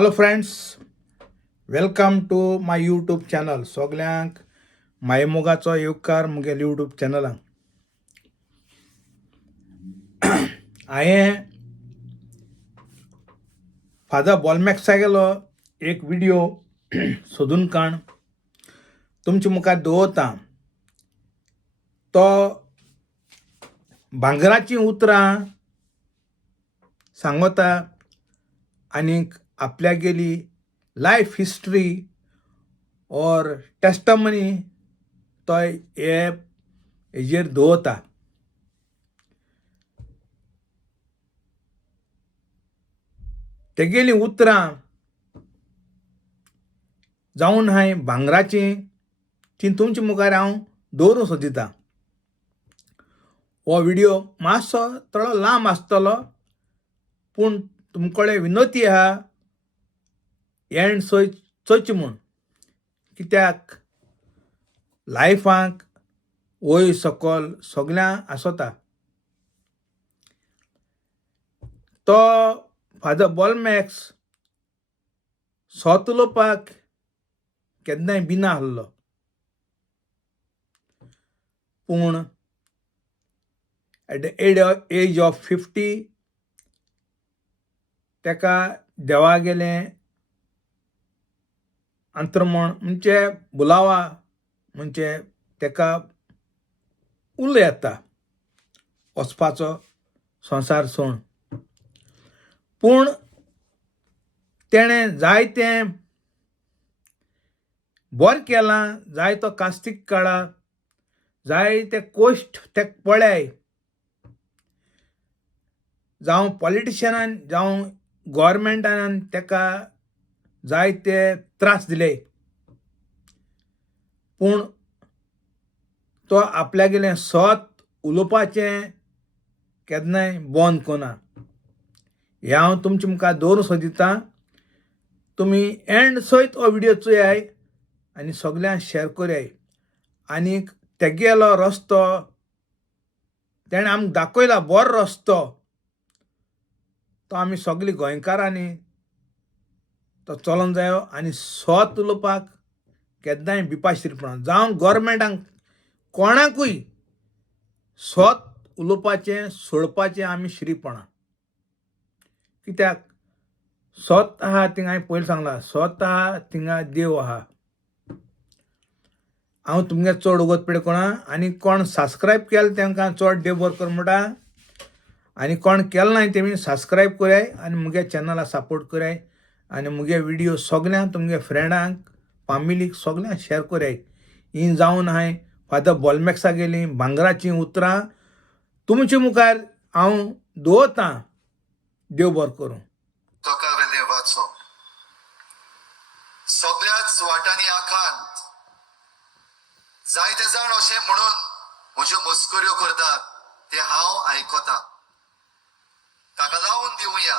Hello friends, welcome to my YouTube channel. सगल्यांक मायमोगाचो येवकार मुगेल्या यूट्यूब चॅनलाक. हांवें फादर बॉलमॅक्सा गेलो एक व्हिडिओ सोदून काण तुमचे मुखार दवरता. तो भांगराची उतरां सांगता आनीक आपल्या गेली लायफ हिस्ट्री और टेस्टमनी तो हेजेर दवरता. तेगेली उतरां जावन हांवें भांगराची ती तुमच्या मुखार हांव दवरूं सोदितां. हो व्हिडिओ मातसो थोडो लांब आसतलो, पूण तुमकोडे विनोती आहा एंड चोयची म्हूण. कित्याक लायफांक वयर सकयल सगळ्यां आसोता. तो फादर बॉलमॅक्स सोत उलोवपाक केन्नाय भिना आसलो, पूण एट द एज ऑफ 50 तेका देवा गेलें अंतर्मन म्हणजे बुलावा म्हणजे तेका उलो येता वचपाचो संवसार सोडून. पूण तेणें जायतें बरें केलां, जायतो कास्तीक काळा, जायते कोश्ट तेका पळय, जावं पॉलिटिशियनान जावं गव्हर्मेंटान तेका जायते त्रास दिले, पूण तो आपल्या गेलें सोत उलोवपाचें केन्नाय बंद कोना. हें हांव तुमच्या मुखार दवरूं सोदितां. तुमी एंड सयत हो व्हिडिओ चोयाय आनी सगळ्यांक शेअर कोराय. आनीक तेगेलो रस्तो तेणें आमकां दाखयला, बरो रस्तो तो आमी सगळीं गोंयकारांनी तो चलोंक जायो. आनी सोत उलोवपाक केन्नाय भिपाशिरपणा जावं गव्हर्मेंटाक कोणाकूय सोत उलोवपाचें सोडपाचें आमी श्रीपणां. कित्याक सोत आहा थिंगा हांवें पयलीं सांगलां, सोत आहा थिंगा देव आहा. हांव तुमगे चड उगत पिडे कोणा. आनी कोण सबस्क्रायब केला तांकां चड देव बरें कर म्हणटा. आनी कोण केलें नाय तेमी सबस्क्रायब कराय आनी मुगे चॅनलाक सपोर्ट कराय. आनी मुगे व्हिडिओ सगळ्यांक तुमगे फ्रेंडांक फॅमिलीक सगळ्यांक शेअर कराय. ही जावन हांवें फादर बॉलमॅक्सा गेली भांगराची उतरां तुमचे मुखार हांव दवरतां. देव बरें करूं. तोका वेले वाचो सगळ्याच वाटांनी आखांत जायते जाण अशें म्हणून म्हज्यो मस्कऱ्यो करतात ते हांव आयकतां. ताका लावून दिवया.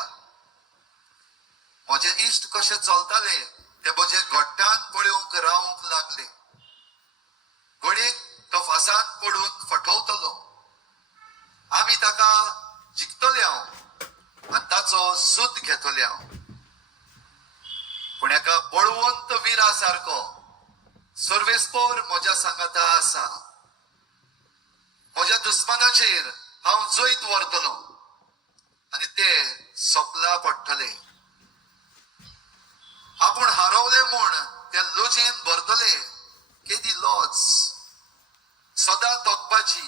म्हजे इश्ट कशे चलताले ते म्हजे घोट्टान पळोवंक रावंक लागले. घडीक तो फासांत पडून फटवतलो. आमी ताका जिखतले हांव आनी ताचो सूद घेतले हांव. पूण एका बळवंत विरा सारको सर्वेस्पर म्हज्या सांगाता आसा. म्हज्या दुस्मानाचेर हांव जैत व्हरतलो आनी ते सोपला पडटले. आपूण हारवले म्हूण ते लुजीन भरतले केदी लॉज. सदां तोकपाची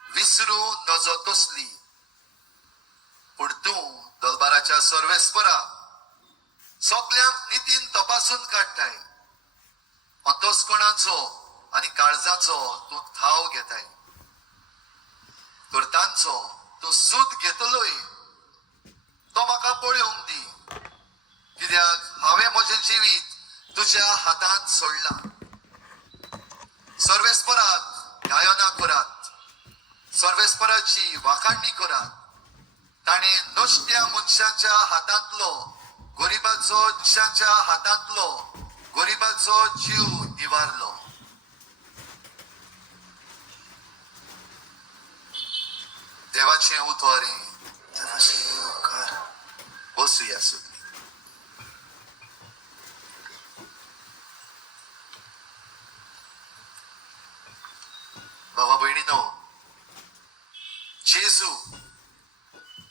विसरू नजो तसली. पूण तूं दलबाराच्या सर्वेस्परा सगळ्यांक नितीन तपासून काडटाय. अंतस्कणाचो आनी काळजाचो तूं ठाव घेताय. तर तांचो तूं सूद घेतलोय तो म्हाका पळोवंक दी. कित्याक हांवें म्हजें जिवीत तुज्या हातांत सोडलां. सर्वेस्पराक गायना करात. सर्वेस्पराची वाखाणणी करात. ताणें नुस्त्या मनशांच्या हातांतलो गरिबाचो जीव निवारलो. देवाचें उतोरें बसूया सुद्दां. भयणीनो, जेजू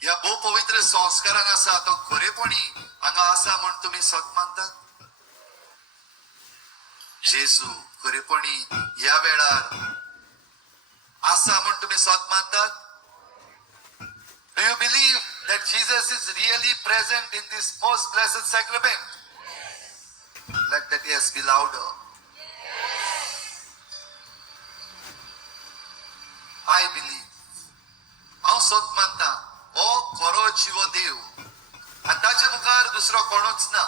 या भोव पवित्र संस्कारान आसा तो खरेपणी हांगा आसा म्हण तुम्ही सत मानतात? जेजू खरेपणी ह्या वेळार आसा म्हण तुम्ही सत मानतात? Do you believe that Jesus is really present in this most blessed sacrament? Let that yes be louder. I believe. हांव सत मानता हो खरो जिवो देव आनी ताचे मुखार दुसरो कोणूच ना.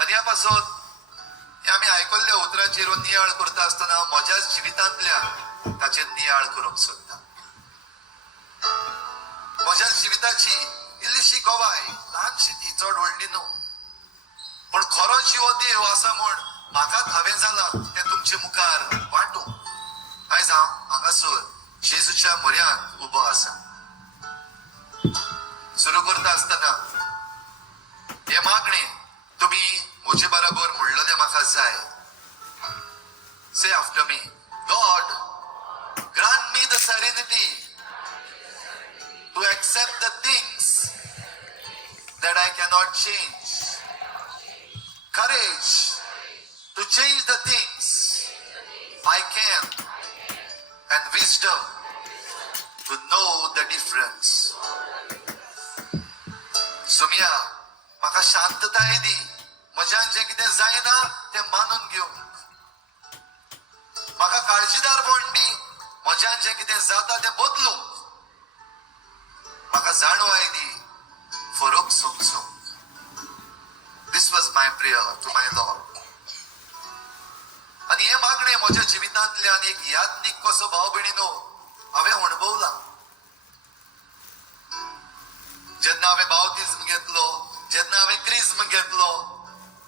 आनी ह्या पासत आमी आयकल्ल्या उतराचेर नियाळ करता आसतना म्हज्या जिवितांतल्यान ताचेर नियाळ करूंक सोदता. म्हज्या जिविताची इल्लीशी गोवाय, ल्हानशी ती, चड व्हडली न्हू, पण खरो जिवो देव आसा म्हण म्हाका हांवें जालां तें तुमचे मुखार वांटूंक आयज हांव हांगासर जेजूच्या म्हऱ्यांत उबो आसा. सुरू करता आसतना हे मागणे तुम्ही म्हजे बरोबर म्हणलेले म्हाका जाय. से after me, God grant me the serenity to accept the things that I cannot change, courage to change the things I can, and wisdom to know the difference. सुमिया, म्हाका शांतताय दी, म्हज्यान जें कितें जायना तें मानून घेवंक. म्हाका काळजीदारपण दी, म्हज्यान जें कितें जाता तें बदलूंक. म्हाका जाणवाय दी, फरक समजूंक. This was my prayer to my Lord. आनी हे मागणें म्हज्या जिवितांतल्यान एक याज्ञीक कसो भाव भयणीनो हांवें अणभवला. जेन्ना हांवें बावतिस्म घेतलो, जेन्ना हांवें क्रिस्म घेतलो,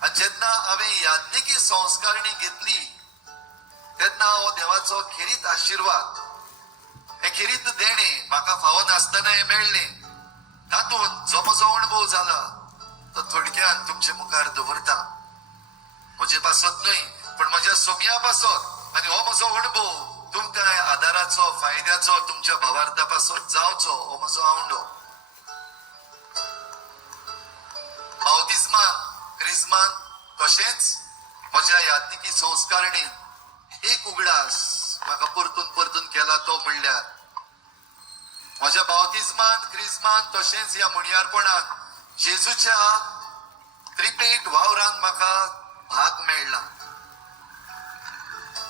आनी जेन्ना हांवें याज्ञिकी संस्कारणी घेतली, तेन्ना हो देवाचो खेरीत आशिर्वाद, हे खेरीत देणें म्हाका फावो नासतना हें मेळ्ळें. तातूंत जो म्हजो अणभव जाला तो थोडक्यान तुमचे मुखार दवरता. म्हजे पासत न्हय, पण म्हज्या सोमया पासत. आनी हो म्हजो अणभव तुमकां आदाराचो, फायद्याचो, तुमच्या भावार्था पासत जावचो हो म्हजो आवडो. बावतिस्मान, क्रिस्मान तशेंच म्हज्या याज्ञिकी संस्कारणेन एक उगडास म्हाका परतून परतून केला तो म्हणल्यार म्हज्या बावतिस्मांत, क्रिस्मान तशेंच ह्या म्हणयारपणान जेजूच्या त्रिपेट वावरान म्हाका भाग मेळ्ळा.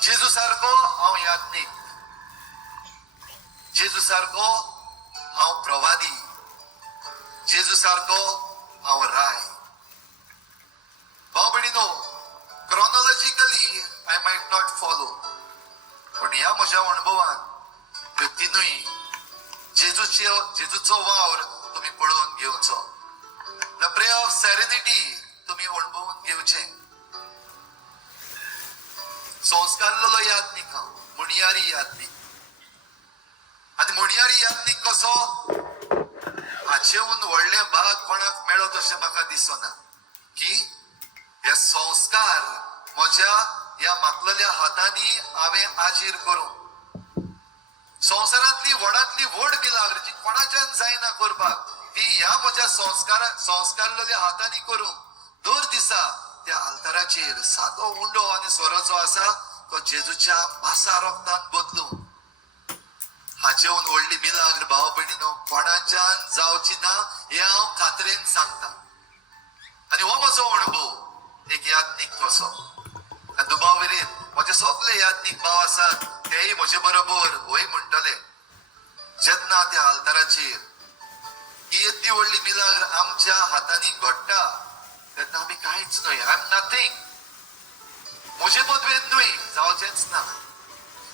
जेजू सारको हांव याज्ञीक, जेजू सारको हांव प्रवादी, जेजू सारको हांव राय. भाव भयणीनो, क्रोनॉलॉजिकली आय मायट नॉट फॉलो, पण ह्या म्हज्या अणभवान ह्यो तिनूय जेजूचो वावर तुम्ही पळोवन घेवचो. द प्रे ऑफ सेरेनिटी तुम्ही अणभवून घेवचें. संस्कारलेलो याज्ञीक हांव, म्हणयारी याज्ञीक. आनी म्हणयारी याज्ञीक कसो हाचेहून व्हडले भाग कोणाक मेळो तशें म्हाका दिसना. की हे संस्कार म्हज्या ह्या मागलेल्या हातांनी हांवें आजीर करूं. संवसारांतली व्हडांतली व्हड मिलाग्र जी कोणाच्यान जायना करपाक, ती ह्या म्हज्या संस्कारलेल्या हातांनी करूं. दर दिसा त्या आल्ताराचेर सादो उंडो आनी सोरोचो आसा तो जेजूच्या भासा रोगतान बदलूं. हाचेहून व्हडली मिलाग्र भाव भयणीनो कोणाच्यान जावची ना हे हांव खात्रेन सांगता. आनी हो म्हजो अणभव एक याज्ञीक कसो. आनी दुबावरीत म्हजे सगळे याज्ञीक भाव आसात तेय म्हजे बरोबर वय म्हणटले. जेन्ना त्या आल्ताराचेर ही येदी व्हडली मिलाग्र आमच्या हातांनी घडटा तेन्ना आमी कांयच न्हय. I am nothing. म्हजे पदवेन न्हय, जावचेंच ना.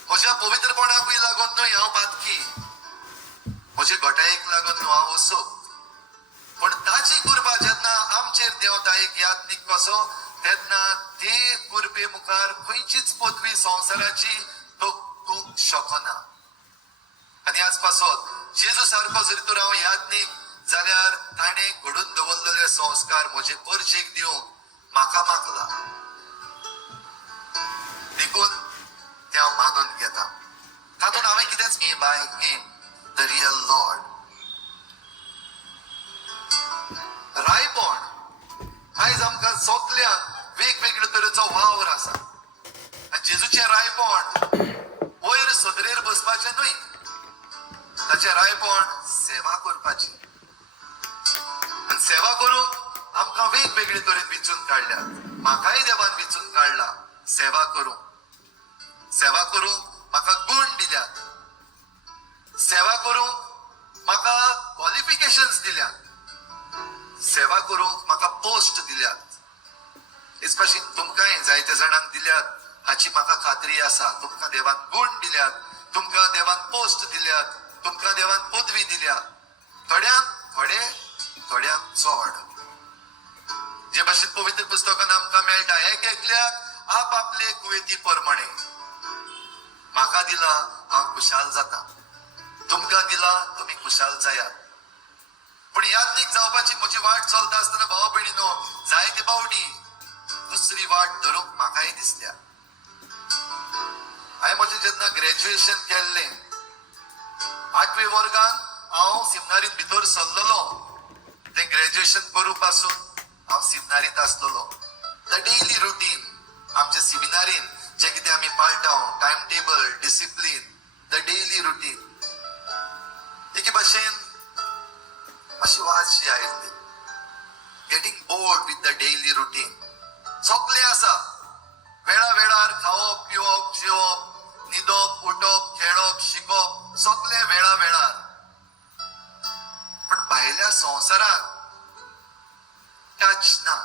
म्हज्या पवित्रपणाकूय लागून न्हय हांव बातकी, म्हजे घोटायेक लागून न्हू हांव वसोक. पण ताची कृपा जेन्ना आमचेर देंवता एक याज्ञीक कसो, तेन्ना ते कृपे मुखार खंयचीच पदवी संवसाराची तोखूंक शकना. आनी आज पासत जेजू सारको जरी तर हांव याज्ञीक जाल्यार ताणें घडून दवरलेले संस्कार म्हजे परशेक दिवंक म्हाका मागला. देखून ते हांव मानून घेता. तातूंत हांवें कितेंच me by him the real Lord. रायपण आयज आमकां सगल्यांक वेगवेगळ्यो तरेचो वावर आसा. आनी जेजूचें रायपण वयर सदरेर बसपाचें न्हय, ताचें रायपण सेवा करपाची. आनी सेवा करूंक आमकां वेगवेगळे तरेन विचून काडल्यात. म्हाकाय देवान विचून काडला सेवा करूंक. सेवा करूंक म्हाका गूण दिल्यात. सेवा करूंक म्हाका क्वॉलिफिकेशन्स दिल्यात. सेवा करूंक म्हाका पोस्ट दिल्यात. हेच भाशेन तुमकांय जायत्या जाणांक दिल्यात हाची म्हाका खात्री आसा. तुमकां देवान गूण दिल्यात, तुमकां देवान पोस्ट दिल्यात, तुमकां देवान पदवी दिल्या. थोड्यांक थोडे, थोड्यांक चड. जे भाशेन पवित्र पुस्तकान आमकां मेळटा एक एकल्याक आपापले कुवेती प्रमाणे. म्हाका दिला हांव खुशाल जाता, तुमकां दिला तुमी खुशाल जायात. पूण याज्ञीक जावपाची म्हजी वाट चलता आसतना भाव भयणीनो जायते बावटी दुसरी वाट धरूंक म्हाकाय दिसल्या. हांवें म्हजें जेन्ना ग्रॅज्युएशन केल्लें 8वे वर्गांत हांव सिमनारीत भितर सरलोलो. तें ग्रॅज्युएशन करूं पासून हांव सिमनारीत आसलोलो. द डेली रुटीन आमच्या सिमिनारीन जे कितें आमी पाळटाव, time table, discipline, the daily routine, एके भाशेन अशी वाजशी आयिल्ली. Getting bored with the daily routine. सगळें आसा, वेळा वेळार खावप, पिवप, जेवप, न्हिदप, उठप, खेळप, शिकप, सगळें वेळा वेळार. पण भायल्या संवसारात टच ना.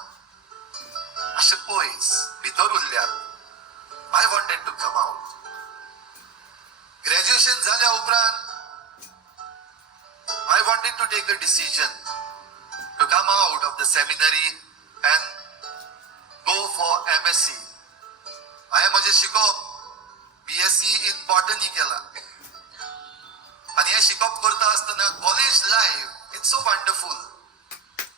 अशें पयस भितर उरल्यात. I wanted to come out. Graduation जाल्या उपरांत I wanted to take a decision to come out of the seminary and go for MSc. हांवें म्हजें शिकप BSc in botany केला. आनी हें शिकप करता आसतना college life it's so wonderful.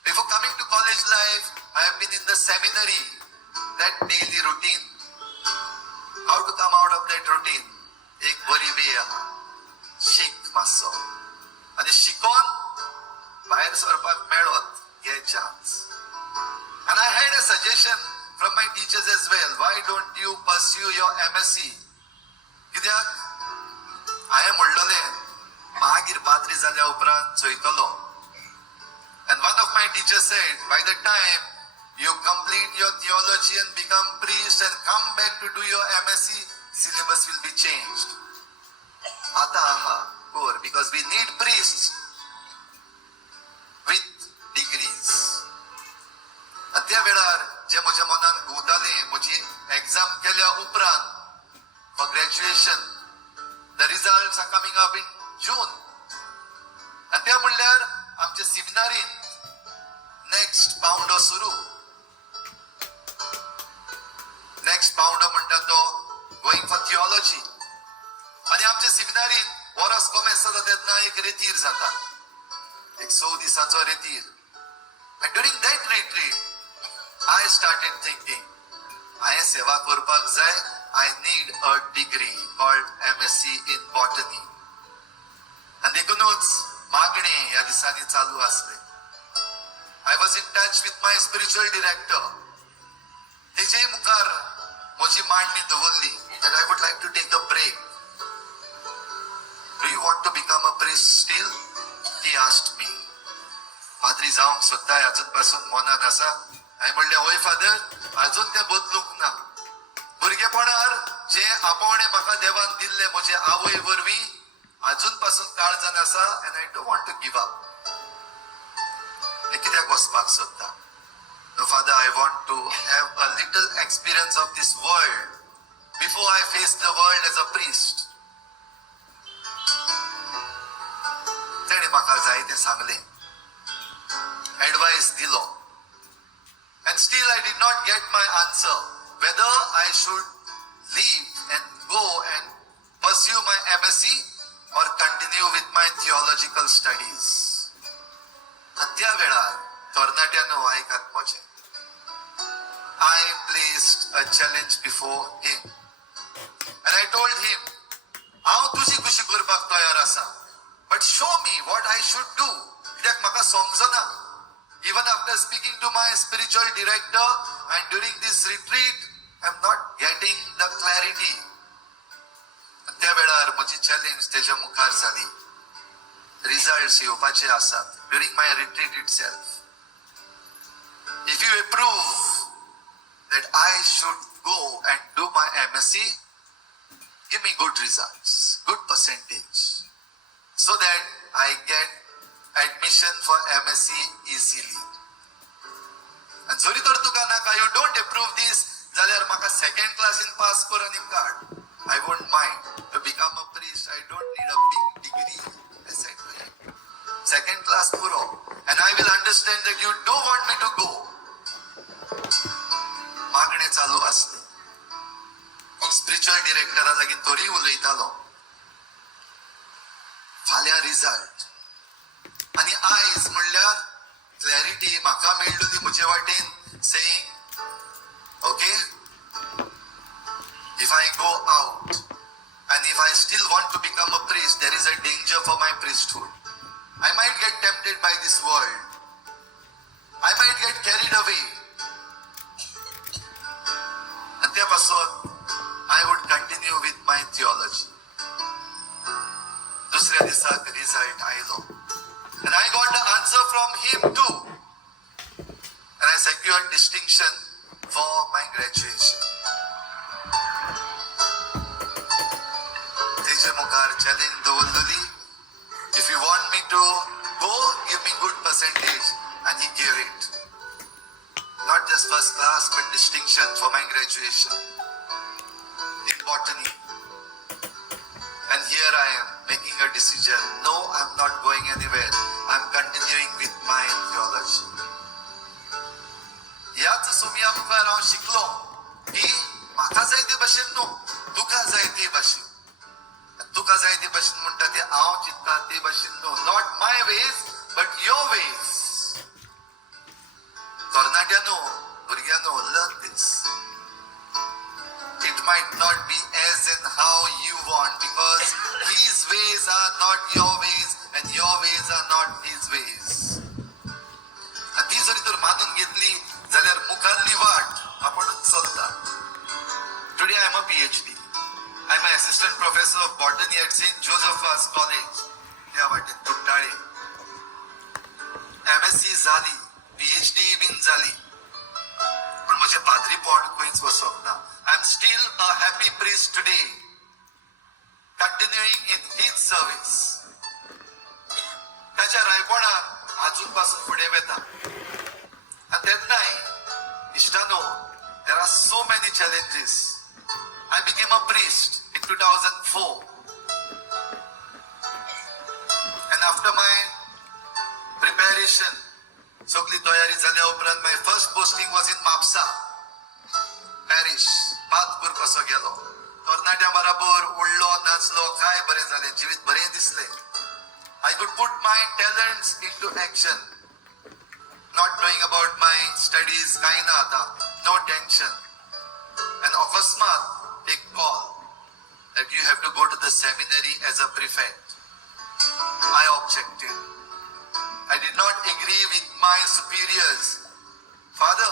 Before coming to college life, I have been in the seminary, that daily routine. How to come out of that routine? एक बरी वे आहा, शीक मातसो. आनी शिकोन भायर सरपाक मेळत हे chance. And I had a suggestion from my teachers as well. Why don't you pursue your MSc? कित्याक हांवें म्हणलोलें मागीर पाद्री जाल्या उपरांत चोयतलो. And one of my teachers said, by the time you complete your theology and become priest and come back to do your MSc, syllabus will be changed. Ata aha. Because we need priests with degrees. आणि त्या वेळार जे म्हज्या मनान घुंवतालें, म्हजी exam केल्या उपरांत for graduation, the results are coming up in June. आणि त्या म्हणल्यार आमच्या सिमिनारीन नेक्स्ट पावंडो सुरू. नेक्स्ट पावंडो म्हणटा तो गोईंग फॉर थिओलॉजी. आणि आमच्या सिमिनारीन वरस कोमेस जाता तेन्ना एक रेतीर जाता, एक 100 दिसांचो रेतीर. And during that retreat, I started thinking, हांवें सेवा करपाक जाय. I need a degree called MSc in botany. आणि देखूनच मागणे ह्या दिसांनी चालू आसले. I was in touch with my spiritual director. तेजे मुखार म्हजी मांडणी दवरली that I would like to take a break. Do you want to become a priest still? He asked me. पाद्री जावंक सोदताय अजून पासून मनान आसा? हांवें म्हणलें होय फादर, अजून तें बदलूंक ना. भुरगेपणार जे आपोवणें म्हाका देवान दिल्लें म्हजे आवय वरवीं अजून पासून काळजान आसा. and I don't want to give up. हें कित्याक वचपाक सोदता? No father, I want to have a little experience of this world before I face the world as a priest. तेणे म्हाका जायतें सांगलें, एडवायस दिलो. And still I did not get my answer whether I should leave and go and pursue my MSc or continue with my theological studies. आणि त्या वेळार तरणाट्यानो आयकात म्हजें, I placed a challenge before him and I told him, हांव तुजी spiritual director, and during this retreat, I'm not getting the clarity. त्या वेळार म्हजी चॅलेंज तेच्या मुखार जाली. रिझल्ट्स येवपाचे आसात during my retreat itself. If you approve that I should go and do my MSc, give me good results, good percentage, so that I get admission for MSc easily. And जरी तर तुका नाका, you don't approve this, जाल्यार म्हाका second class in pass कर आनी काड. I won't mind. To become a priest, I don't need a big degree. I said to him, second class puro, and I will understand that you don't want me to go. मागणे चालू असते. Spiritual डिरेक्टरा लागीं तोरी उलयतालो. फाल्यां result आनी आयज म्हणल्यार क्लॅरिटी म्हाका मेळ्ळी म्हजे वाटेन, saying okay, if I go out and if I still want to become a priest, there is a danger for my priesthood. I might get tempted by this world. I might get carried away. And त्यापासून I would continue with my theology. दुसऱ्या दिसाक result आयलो. And I got the answer from him too. And I secured distinction for my graduation. तेजे मुखार challenge दवरलेली. If you want me to go, give me good percentage. And he gave it. Not just first class, but distinction for my graduation in botany. And here I am making a decision. No, I'm not going anywhere. I'm continuing with my theology. याच सुमया मुखार हांव शिकलो की म्हाका जाय ते भाशेन न्हू, तुका जाय ते भाशेन. तुका जाय ते भाशेन म्हणटा ते हांव चिंतता ते भाशेन न्हू. Not my ways but your ways. तरणाट्यानो, भुरग्यानो, learn this. It might not be as and how you want, because his ways are not your ways and your ways are not his ways. आणि ती जरी तर मानून घेतली जाल्यार मुखारली वाट आपणच चलता. Today I am a PhD. I am an assistant professor of botany at St. Joseph's College. त्या वाटेन तुट्टाळे. MSc झाली, PhD बीन झाली, पण म्हजे पाद्रीपण खंयच वचप ना. I am still a happy priest today, continuing in his service. त्याच्या रायपणाक आजून पासून फुडें वेता. आणि तेन्नाय इश्टानो, there are so many challenges. I became a priest in 2004. And after my preparation, सगळी तयारी जाल्या उपरांत my first posting was in Mapsa parish. पातपूर कसो गेलो. तरणाट्या बरोबर उडलो, नाचलो, काय बरें जालें, जिवीत बरें दिसलें. I could put my talents into action. Not knowing about my studies, काय ना आता, no tension. And अकस्मात एक call that you have to go to the seminary as a prefect. I objected. I did not agree with my superiors. Father,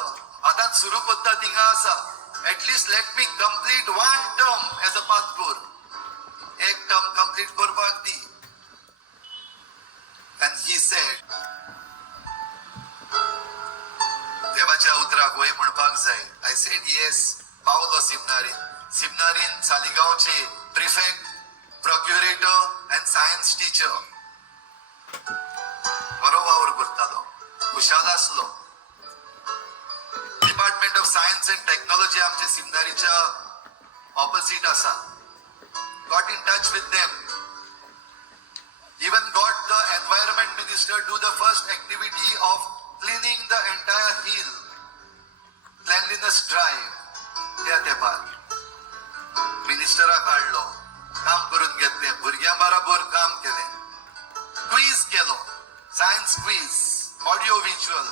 आता सुरू कोत्ता थिंगा आसा. At least let me complete one term as a pathpur. एक term complete करपाक दी. And he said, देवाच्या उतराक वय म्हणपाक जाय. I said yes. पावलो सिमनारीन. सिमनारीन सालिगांवचे prefect, procurator and science teacher. बरो वावर करतालो, खुशाल आसलो. Department of science and technology आमच्या सिमनारीच्या ऑपोजिट आसा. Got in touch with them. Even got the environment minister do the first activity of cleaning the entire hill. Cleanliness drive. त्या तेंपार मिनिस्टराक हाडलो, काम करून घेतलें, भुरग्यां बरोबर काम केलें. Quiz Kelo, science quiz, audio visual.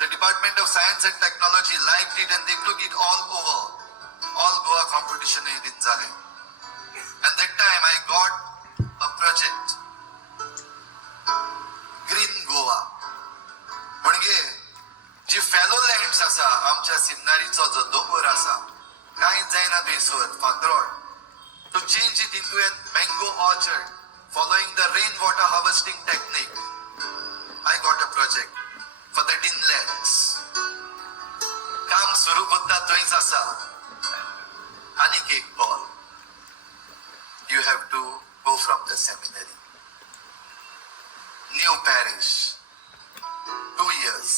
The Department of Science and Technology liked it and they took it all over. All Goa competition din zale. And that time I got a project. Green Goa. म्हणजे जी fellow to a mango orchard following the rainwater harvesting technique. I got a project for that in lakhs. काम सुरू करता थंयच आसा. आनीक एक call. You have to go from the seminary. New parish. 2 years.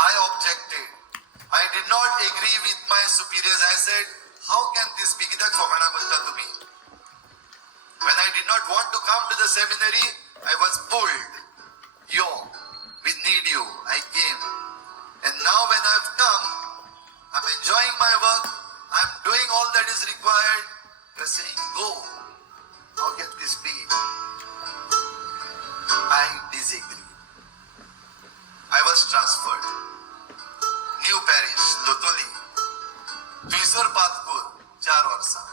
I objected. I did not agree with my superiors. I said, how can this be? कित्याक फकाणां करता तुमी? When I did not want to come to the seminary, I was pulled. Yo, we need you. I came. And now when I've come, I'm enjoying my work. I'm doing all that is required. You're saying, go. How can this be? I disagree. I was transferred. New parish, Lotoli. Tuisor Patpur, 4 वर्सां.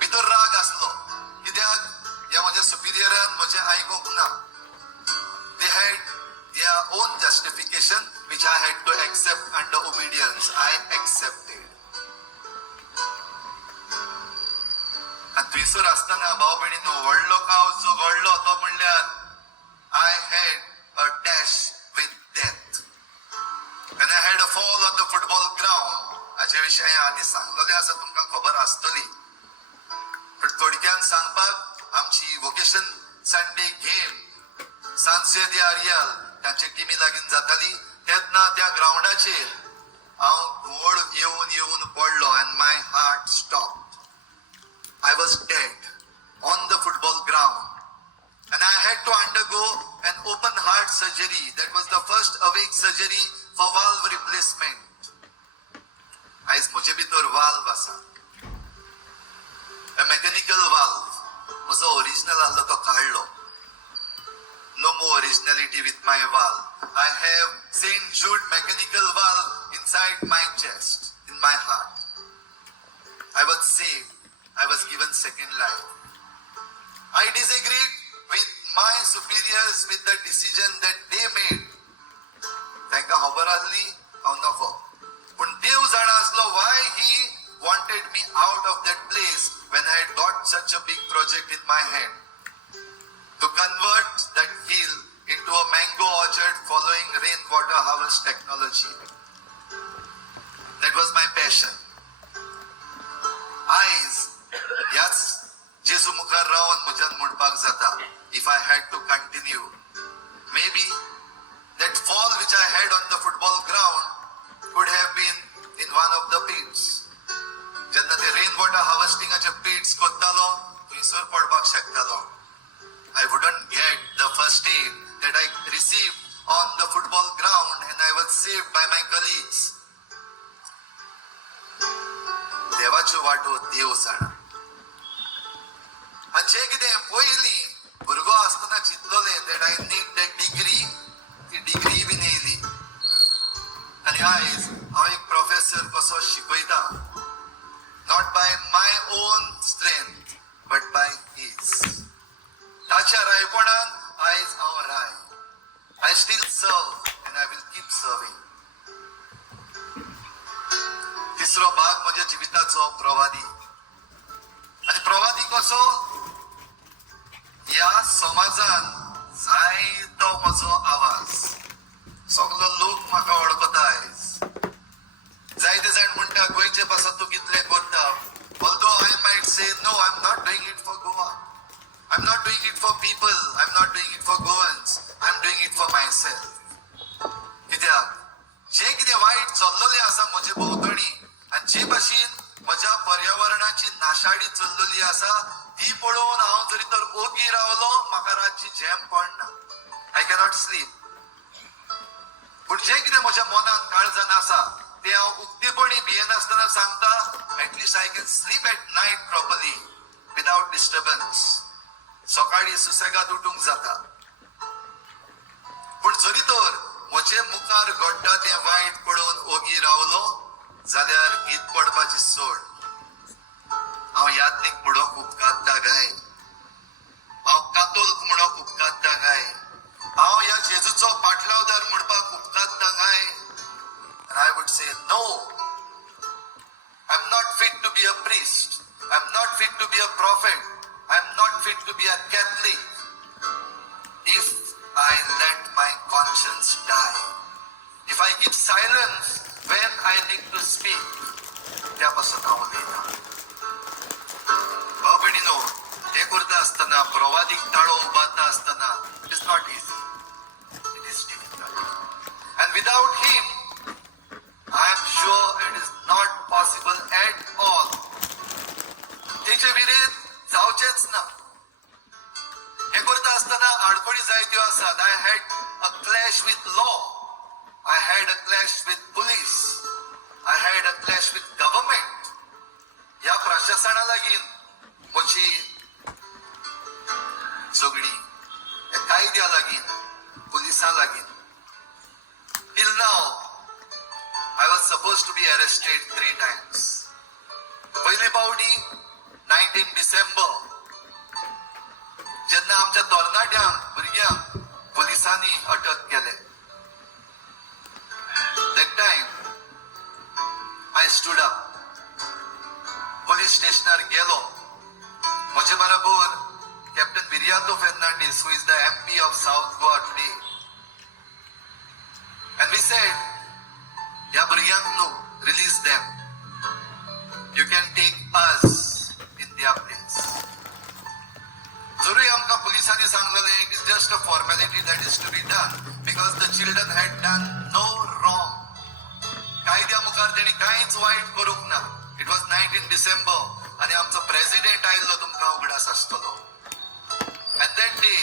भितर राग आसलो. कित्याक ह्या म्हज्या सुपिरियरान म्हजें आयकूंक ना. They had their own justification which I had to accept under obedience. I accepted. आणि थंयसर आसतना भाव भयणीनो व्हडलो काव जो घडलो तो म्हणल्यार I had a dash with death. When I had a fall on the football ground. हाचे विशयी हांवें आदी सांगलेलें आसा तुमकां खबर आसतली. पण थोडक्यान सांगपाक आमची वोकेशन संडे गेम सांसे दे आरियल तांचे टिमी लागीं जाताली तेन्ना त्या ग्राउंडाचेर हांव घुंवळ येवन पडलो and my heart stopped. I was dead on the football ground and I had to undergo an open heart surgery. That was the first awake surgery for valve replacement. आयज म्हजे भितर valve आसा. A mechanical valve. म्हजो original आसलो तो काडलो. No more originality with my valve. I have St. Jude mechanical valve inside my chest, in my heart. I was saved. I was given second life. I disagreed with my superiors with the decision that they made. तांकां खबर आसली हांव नकळो. पूण देव जाणा आसलो why he wanted me out of that place when I had got such a big project in my hand. To convert that hill into a mango orchard following rainwater harvest technology. That was my passion. Eyes, yes, Jesu मुखार रावन म्हज्यान म्हणपाक जाता. If I had to continue, maybe that fall which I had on the football ground could have been in one of the pits. जेन्ना ते rainwater harvestingaचे pits कोत्तालो, थंयसर पडपाक शकतालो. I wouldn't get the first aid that I received on the football ground and I was saved by my colleagues. देवाच्यो वाटो देव जाणा. आनी जें कितें पयलीं भुरगो आसतना चिंतलोलें that I need that degree, ती डिग्री बीन येयली. आनी आयज हांव एक प्रोफेसर कसो शिकयता. Not by my own strength, but by his. ताच्या रायपणान आयज हांव राय. I still serve and I will keep serving. तिसरो भाग म्हज्या जिविताचो प्रवादी. आनी प्रवादी कसो? ह्या समाजान जायतो म्हजो आवाज. सगलो लोक म्हाका वळखता आयज. जायते जाण म्हणटा गोंयचे पासा तूं कितलें करता. Although I might say no, I'm not doing it for Goa. I'm not doing it for people. I'm not doing it for Goans. I'm doing it for myself. कित्याक जे कितें वायट चल्लोलें आसा म्हजे भोंवतणी आनी जे भाशेन म्हज्या पर्यावरणाची नाशाडी चल्लोली आसा ती पळोवन हांव जरी तर ओगी रावलो म्हाका रातची झेम पडना. I cannot sleep. पूण जे कितें म्हज्या मनांत काळजान आसा ते हांव उक्तेपणी भियेनासतना सांगता. At least I can sleep at night properly without disturbance. सकाळी सुसेगाद उठूंक जाता. पूण जरी तर म्हजे मुखार घडटा तें वायट पळोवन ओगी रावलो जाल्यार गीत पडपाची सोड. हांव यात्नीक म्हणून उपकारता गाय. हांव कातोल्क म्हणून उपकारता गाय. हांव ह्या जेजूचो पाटलावदार म्हणपाक उपकारता गाय. And I would say, no, I'm not fit to be a priest. I'm not fit to be a prophet. fit to be a Catholic if I let my conscience die. If I keep silence when I need to speak, त्यापासून हांव उलयतां. भाव भयणीनो, हे करता आसतना प्रवादीक ताळो उबारता आसतना it is not easy. It is difficult. And without him, I am sure it is not possible at all. तेचे विरेध जावचेच ना. हे करता आसतना आडखळी जायत्यो आसात. I had a clash with law. I had a clash with police. I had a clash with government. या प्रशासना लागीं म्हजी झगडी, या कायद्या लागीं, पुलिसां लागीं. Till now, I was supposed to be arrested 3 times. पहिली पावटी 19 डिसेंबर जेन्ना आमच्या तरणाट्यांक भुरग्यांक पुलिसांनी अटक केले. That time, I stood up. Police स्टेशनार गेलो. म्हजे बरोबर captain Viriato Fernandes, who is the MP of South Goa today. And we said, ह्या भुरग्यांक न्हू, release them. You can take us in their place. जरूय आमकां पुलिसांनी सांगलेलें, it is just a formality that is to be done because the children had done no wrong. कायद्या मुखार तेणी कांयच वायट करूंक ना. इट वॉज 19 डिसेंबर आनी आमचो प्रेसिडेंट आयिल्लो तुमकां उगडास आसतलो. And that day,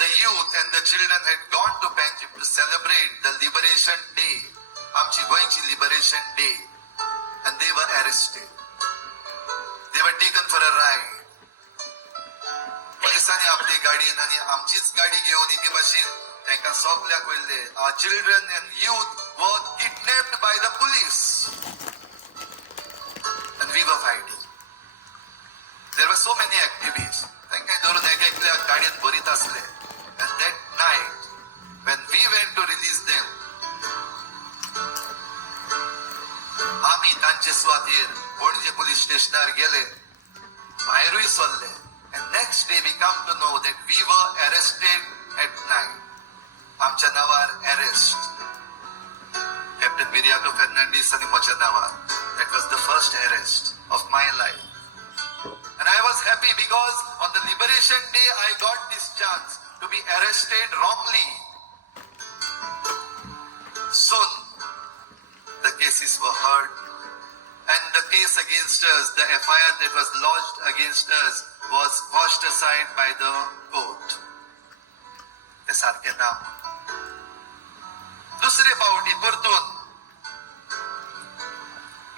the youth and the children had gone to Panjim to celebrate the Liberation Day, आमची गोंयची Liberation Day, and they were arrested. They were taken for a ride. पुलिसांनी आपली गाडयेन आनी आमचीच गाडी घेवन एके भाशेन तांकां सोगल्याक वयले. Our children and youth were kidnapped by the police. And we were fighting. There were so many activities. तांकां धरून एकल्या गाडयेन भरीत आसले. And that night, when we went to release them, आमी तांचे सुवातेर पणजे पुलीस स्टेशनार गेले, भायरूय सरले. And next day we come to know that we were arrested at night. आमच्या नावार अरेस्ट. कॅप्टन विरियातो फेर्नांडीस आणि म्हज्या नावार. That was the first arrest of my life. And I was happy because on the Liberation Day I got this chance to be arrested wrongly. Soon the cases were heard and the case against us, the FIR that was lodged against us was washed aside by the court. ते सारखे ना. दुसरे पावटी परतून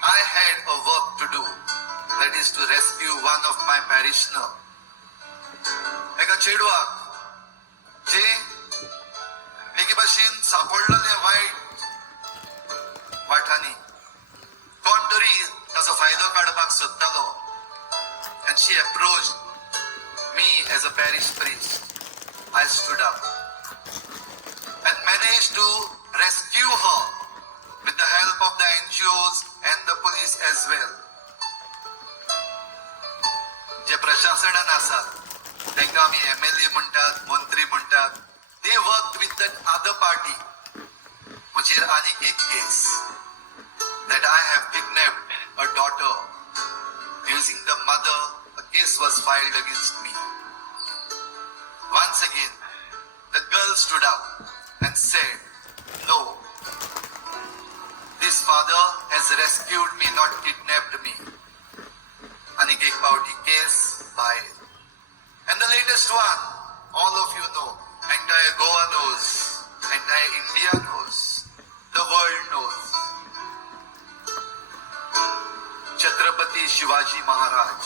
I had a work to do, that is to rescue one of my parishioner. एका चेडवाक जे एके भाशेन सापडलेले वायट वाठांनी कोण तरी ताचो फायदो काडपाक सोदतालो. And she approached me as a parish priest. I stood up and managed to rescue her with the help of the NGOs and the police as well. जे प्रशासनान आसात तांकां आमी MLA म्हणटात, मंत्री म्हणटात. They worked with that other party. म्हजेर आनीक एक case that I have kidnapped a daughter. Using the mother, a case was filed against me. Once again, the girl stood up and said, no, this father has rescued me, not kidnapped me. Anik ek pauti case filed. And the latest one, all of you know, entire Goa knows, entire India knows, the world knows. Chhatrapati Shivaji Maharaj.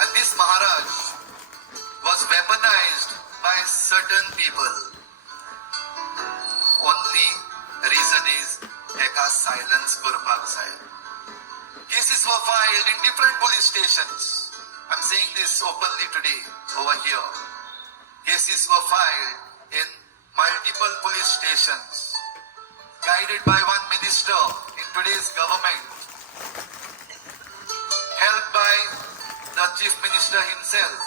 And this Maharaj was weaponized by certain people. Only reason is eka silence kurpak sai. Cases were filed in different police stations. I'm saying this openly today over here. Cases were filed in multiple police stations, guided by one minister in today's government, helped by Chief Minister himself,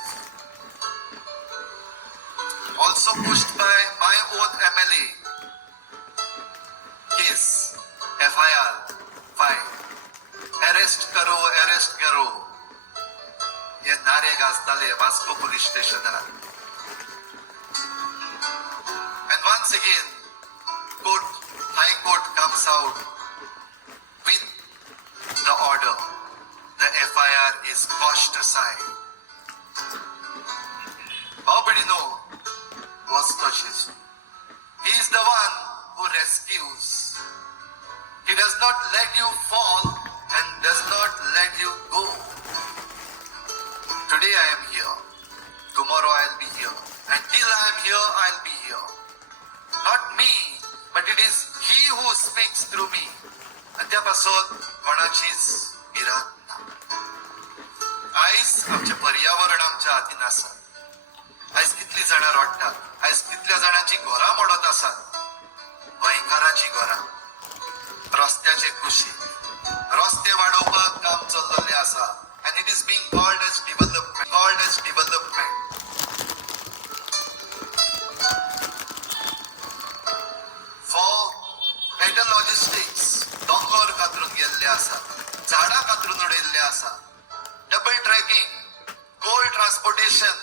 also pushed by my own MLA, case, FIR, file, arrest karo, हे नारे गाजताले Vasco police station. And once again, High Court comes out with the order. The FIR is pushed aside. Babadino was touched. He is the one who rescues. He does not let you fall and does not let you go. Today I am here. Tomorrow I'll be here. Until I am here, I'll be here. Not me, but it is He who speaks through me. आणि त्यापासून कोणाचीच विरात ना. आयज आमचे पर्यावरण आमच्या हातीन आसा. आयज कितली जाणां रडटात. आयज कितल्या जाणांची घरां मोडत आसात. गोंयकारांची घरां. रस्त्याचे कुशीक. रस्ते वाडोवपाक काम चल्ललें आसा. And it is being called as development. For better logistics, दोंगर कातरून गेल्ले आसा, झाडां कातरून उडयल्ले आसा, डबल ट्रॅकिंग, कोल्ड ट्रान्सपोर्टेशन,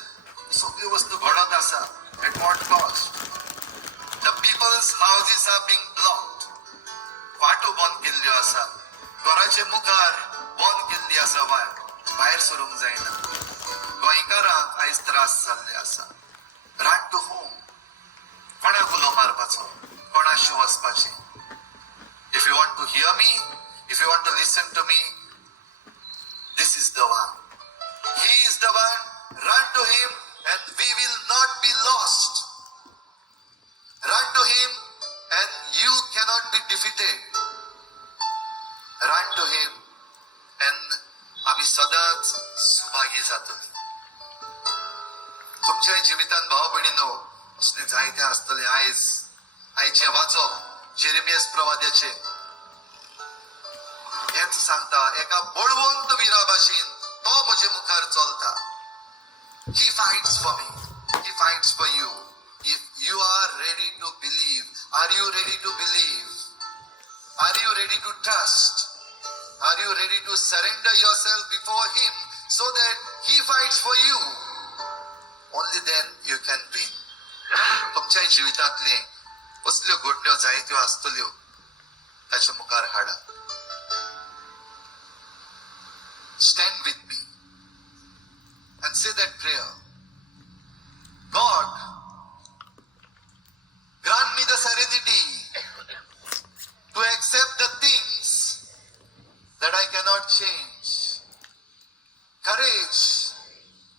सगळ्यो वस्तू घडत आसा. At what cost? The people's houses are being blocked. वाटो बंद केल्ल्यो आसा. घराचे मुखार बंद केल्ली आसा भायर सरूंक जायना. गोंयकारांक आयज त्रास जाल्ले आसा. Run to home. कोणाक उलो मारपाचो, कोणाशी वचपाचें. If you want to hear me, if you want to listen to me, this is the one. He is the one. Run to him and we will not be lost. Run to him and you cannot be defeated. Run to him and आम्ही सदांच सुभागी जातली. तुमच्या जिवितांत भाव भयणीनो असले जायते आसतले. आयचे वाचप जेरेमियास प्रवाद्याचे हेच सांगता. एका बळवंत वीरा भाशेन तो म्हजे मुखार चलता. He fights for me. He fights for you. If you are ready to believe, are you ready to believe? Are you ready to trust? Are you ready to surrender yourself before Him so that He fights for you? Only then you can win. तुमच्या जिवितांतले कसल्यो घडण्यो जायत्यो आसतल्यो ताच्या मुखार हाडा. Stand with me and say that prayer. God, grant me the serenity to accept the things that I cannot change. Courage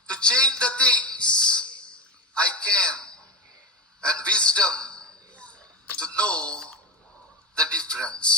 to change the things I can. And wisdom to know the difference.